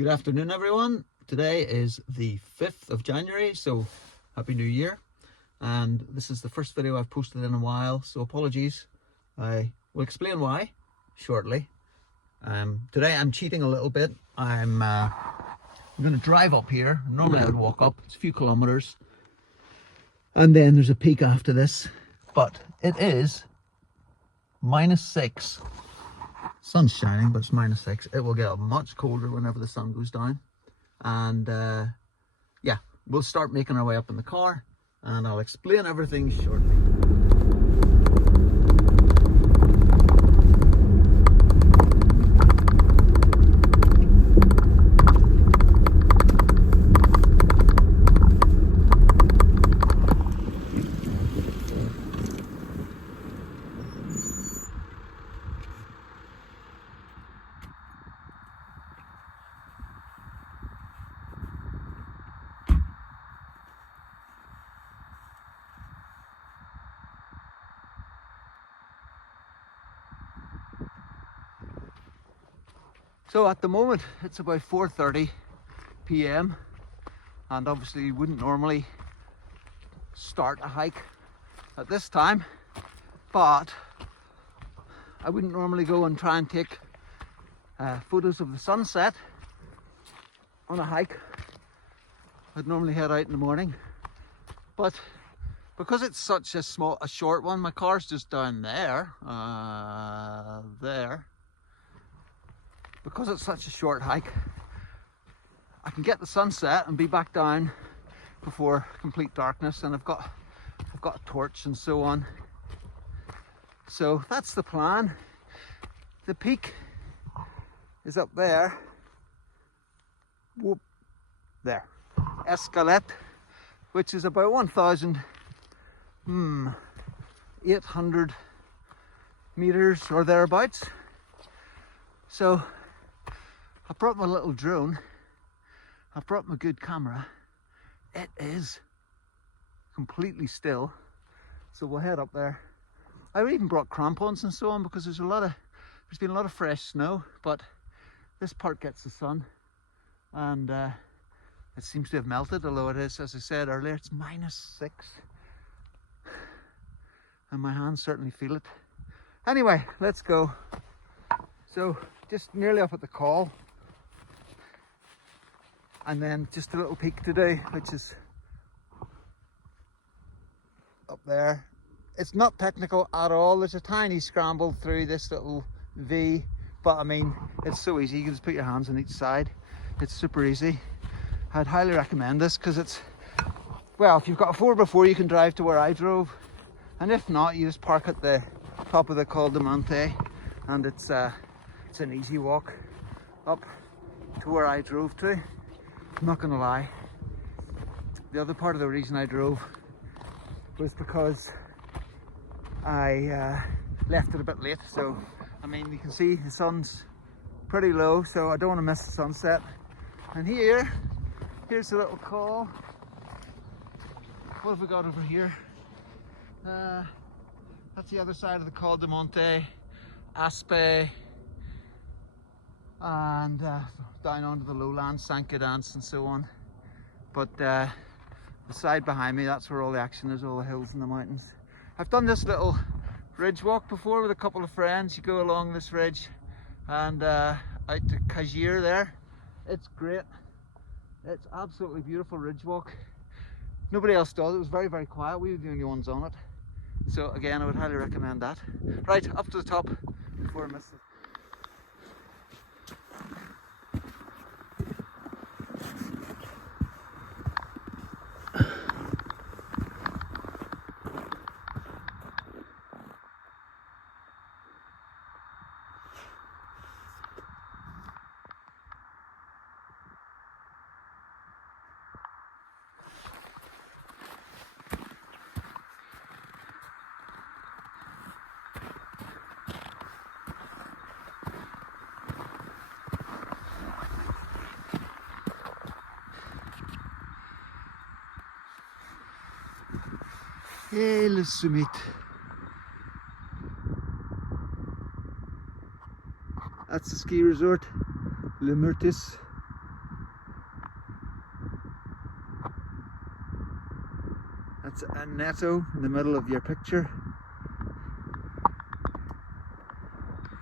Good afternoon, everyone. Today is the 5th of January, so Happy New Year. And this is the first video I've posted in a while, so apologies. I will explain why shortly. Today I'm cheating a little bit. I'm going to drive up here. Normally I would walk up, it's a few kilometers. And then there's a peak after this, but it is -6. Sun's shining, but it's -6. It will get much colder whenever the sun goes down. And yeah, we'll start making our way up in the car and I'll explain everything shortly. So at the moment it's about 4:30 p.m. and obviously you wouldn't normally start a hike at this time, but I wouldn't normally go and try and take photos of the sunset on a hike. I'd normally head out in the morning, but because it's such a short one, my car's just down there, because it's such a short hike, I can get the sunset and be back down before complete darkness, and I've got a torch and so on. So that's the plan. The peak is up there. Whoop, there. Escalette, which is about 1,800 meters or thereabouts. So I brought my little drone, I brought my good camera. It is completely still, so we'll head up there. I even brought crampons and so on because there's been a lot of fresh snow, but this part gets the sun and it seems to have melted, although it is, as I said earlier, it's -6 and my hands certainly feel it. Anyway, let's go. So just nearly up at the call, and then just a little peak to do, which is up there. It's not technical at all. There's a tiny scramble through this little V, but I mean, it's so easy. You can just put your hands on each side. It's super easy. I'd highly recommend this because it's, well, if you've got a 4x4 you can drive to where I drove, and if not, you just park at the top of the Col de Monte, and it's an easy walk up to where I drove to. I'm not gonna lie, the other part of the reason I drove was because I left it a bit late. So I mean, you can see the sun's pretty low, so I don't want to miss the sunset. And here's the little call. What have we got over here? That's the other side of the Col de Monte, Aspe, and down onto the lowlands, St. Gaudens and so on. But the side behind me, that's where all the action is, all the hills and the mountains. I've done this little ridge walk before with a couple of friends. You go along this ridge and out to Cagir there. It's great. It's absolutely beautiful ridge walk. Nobody else does. It was very, very quiet. We were the only ones on it. So again, I would highly recommend that. Right, up to the top before I miss it. Et le summit. That's the ski resort, Le Murtis. That's a netto in the middle of your picture.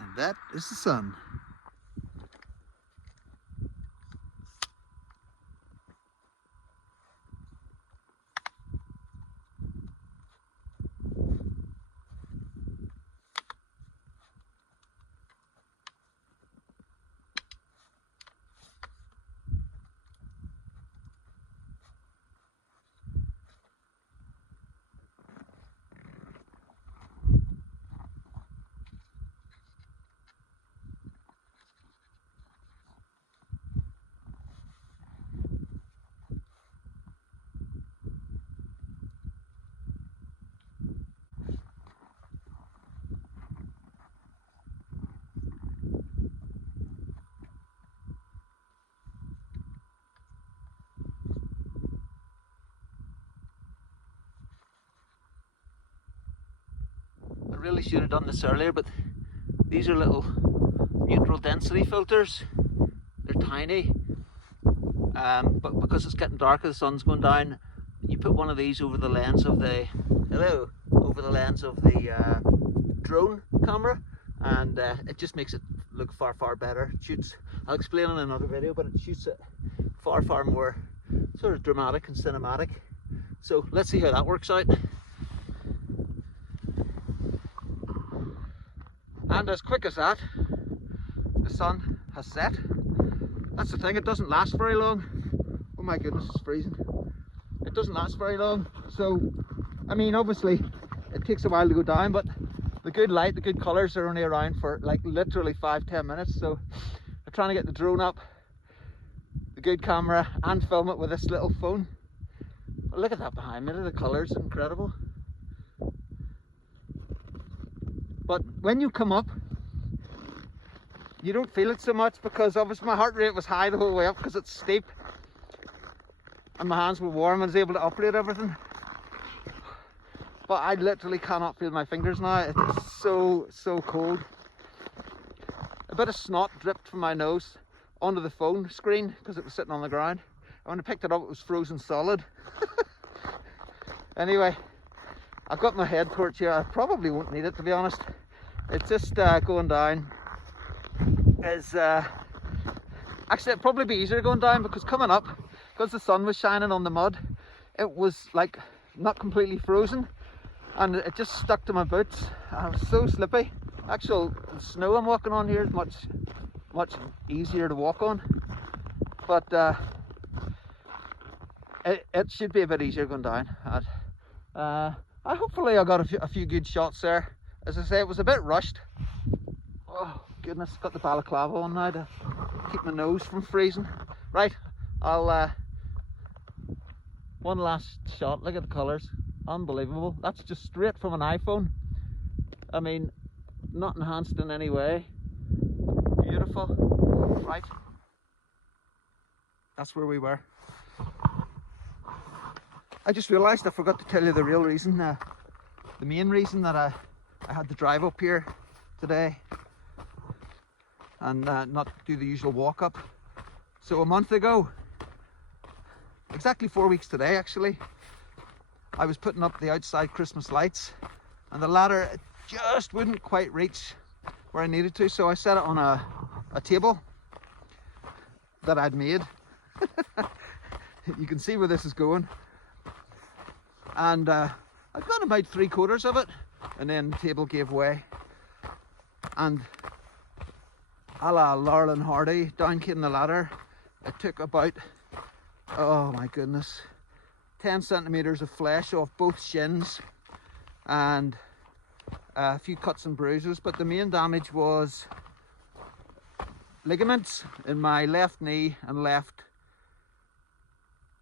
And that is the sun. I really should have done this earlier, but these are little neutral density filters. They're tiny, but because it's getting darker, the sun's going down, you put one of these over the lens of the drone camera, and it just makes it look far better. It shoots, I'll explain in another video, but it shoots it far more sort of dramatic and cinematic. So let's see how that works out. And as quick as that, the sun has set. That's the thing, it doesn't last very long. Oh my goodness, it's freezing. It doesn't last very long. So, I mean, obviously, it takes a while to go down, but the good light, the good colours are only around for like literally 5-10 minutes. So, I'm trying to get the drone up, the good camera, and film it with this little phone. But look at that behind me, the colours are incredible. But when you come up, you don't feel it so much, because obviously my heart rate was high the whole way up because it's steep, and my hands were warm and I was able to operate everything. But I literally cannot feel my fingers now. It's so cold. A bit of snot dripped from my nose onto the phone screen because it was sitting on the ground. And when I picked it up, it was frozen solid. Anyway, I've got my head torch here. I probably won't need it, to be honest. It's just going down is actually, it'd probably be easier going down, because coming up, because the sun was shining on the mud, it was like not completely frozen, and it just stuck to my boots. I was so slippy. Actual snow I'm walking on here is much easier to walk on, but it should be a bit easier going down. Hopefully I got a few good shots there. As I say, it was a bit rushed. Oh goodness, got the balaclava on now to keep my nose from freezing. Right, I'll one last shot. Look at the colours, unbelievable. That's just straight from an iPhone. I mean, not enhanced in any way. Beautiful. Right, that's where we were. I just realised I forgot to tell you the real reason, the main reason that I had to drive up here today and not do the usual walk up. So a month ago, exactly 4 weeks today actually, I was putting up the outside Christmas lights, and the ladder just wouldn't quite reach where I needed to, so I set it on a table that I'd made. You can see where this is going. And I've got about 3/4 of it, and then the table gave way, and a la Laurel and Hardy, down came the ladder. It took about, oh my goodness, 10 centimetres of flesh off both shins, and a few cuts and bruises, but the main damage was ligaments in my left knee and left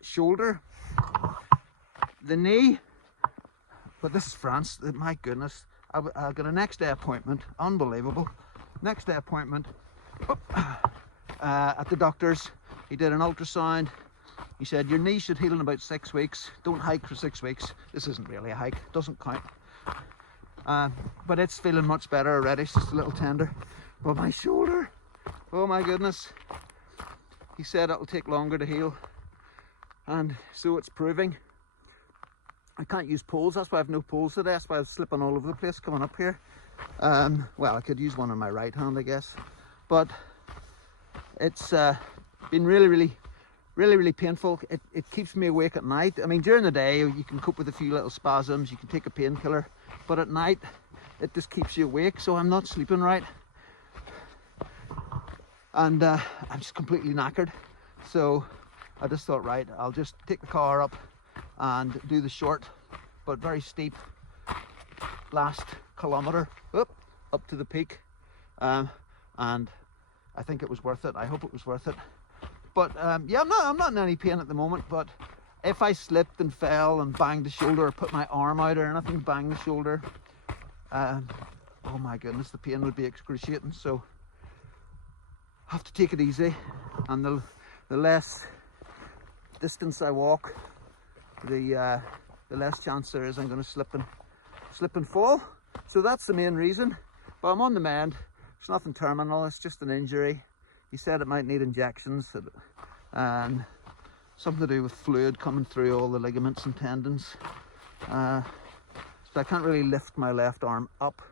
shoulder. The knee, but this is France, my goodness, I got a next day appointment, unbelievable, next day appointment at the doctor's. He did an ultrasound. He said, your knee should heal in about 6 weeks, don't hike for 6 weeks. This isn't really a hike, doesn't count, but it's feeling much better already. It's just a little tender. But my shoulder, oh my goodness, he said it'll take longer to heal, and so it's proving. I can't use poles, that's why I have no poles today, that's why I'm slipping all over the place coming up here. Well, I could use one on my right hand, I guess, but it's been really painful. It keeps me awake at night. I mean, during the day you can cope with a few little spasms, you can take a painkiller, but at night it just keeps you awake, so I'm not sleeping right, and I'm just completely knackered. So I just thought, right, I'll just take the car up and do the short but very steep last kilometre up to the peak, and I think it was worth it. I hope it was worth it. But yeah, I'm not in any pain at the moment, but if I slipped and fell and banged the shoulder or put my arm out or anything, banged the shoulder, oh my goodness, the pain would be excruciating. So I have to take it easy, and the less distance I walk, the less chance there is I'm going to slip and fall. So that's the main reason. But I'm on the mend. It's nothing terminal, it's just an injury. He said it might need injections and something to do with fluid coming through all the ligaments and tendons. So I can't really lift my left arm up.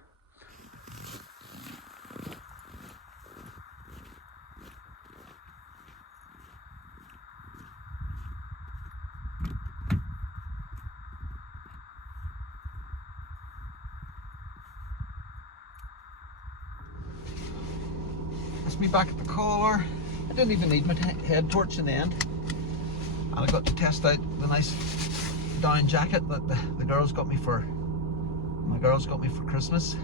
Me back at the car. I didn't even need my head torch in the end, and I got to test out the nice down jacket that the girls got me for Christmas.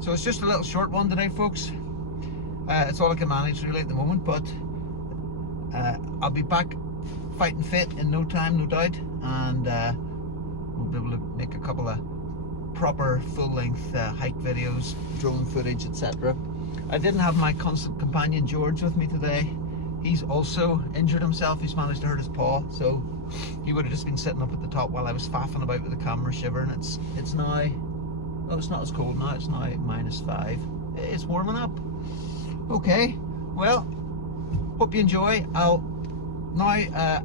So it's just a little short one today, folks. It's all I can manage really at the moment, but I'll be back fighting fit in no time, no doubt, and we'll be able to make a couple of proper full-length hike videos, drone footage, etc. I didn't have my constant companion George with me today. He's also injured himself. He's managed to hurt his paw, so he would have just been sitting up at the top while I was faffing about with the camera, shivering. It's now, oh, it's not as cold now, it's now -5. It's warming up. Okay, well, hope you enjoy. I'll now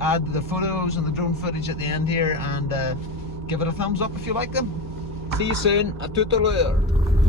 add the photos and the drone footage at the end here, and give it a thumbs up if you like them. See you soon. A toodaloo.